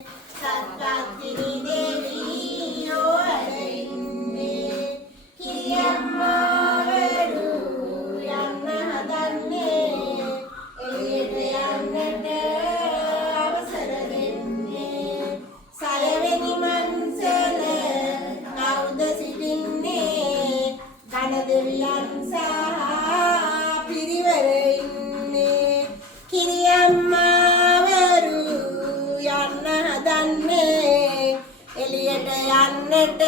සත්පත්තිනි දේවී යෝවැඩෙන්නේ කිරියම්මාවරු යන්න හදන්නේ එළියට යන්නට අවසර දෙන්නේ සයවෙනි මන්සල කවුද සිටින්නේ ධන දෙවියන් සහ පිරිවර ඉන්නේ කිරියම්මාවරු යන්න හදන්නේ එළියට යන්නට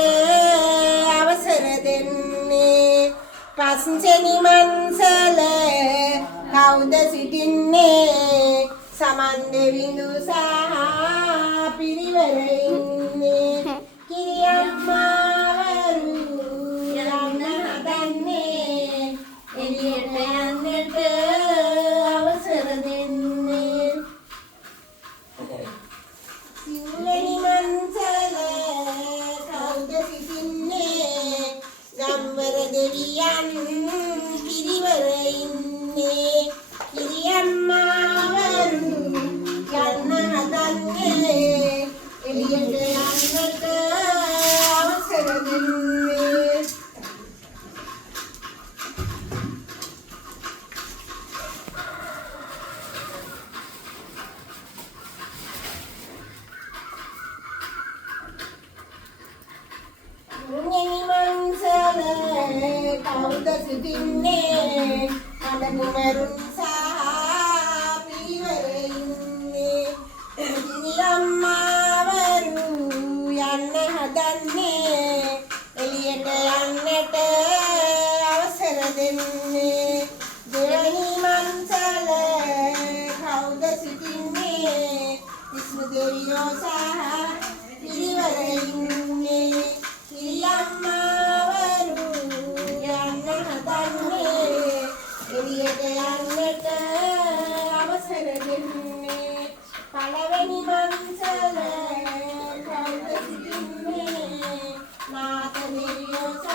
අවසර දෙන්නේ පස්වෙනි මන්සල කවුද සිටින්නේ සමන් දෙවිඳු සහ පිරිවර ඉන්නේ කිරියම්මාවරු යන්න හදන්නේ එළියට යන්නට අවසර දෙන්නේ සිව්වෙනි මන්සල කවුද සිටින්නේ ගම්වර දෙවියන් පිරිවර ඉන්නේ කිරියම්මාවරු යන්න හදන්නේ එළියට යන්නට අවසර දෙන්නේ තුන්වෙනි මන්සල කවුද සිටින්නේ අඬකුමරුන් සහ පිරිවර ඉන්නේ කිරියම්මාවරු යන්න හදන්නේ එළියට යන්නට අවසර දෙන්නේ දෙවැනි මන්සල කවුද සිටින්නේ විෂ්ණු දෙවියෝ සහ පිරිවර ඉන්නේ කිරියම්මාවරු යන්න හදන්නේ එළියට යන්නට අවසර දෙන්නේ පළවෙනි මන්සල කවුද සිටින්නේ නාථ දෙවියෝ සහ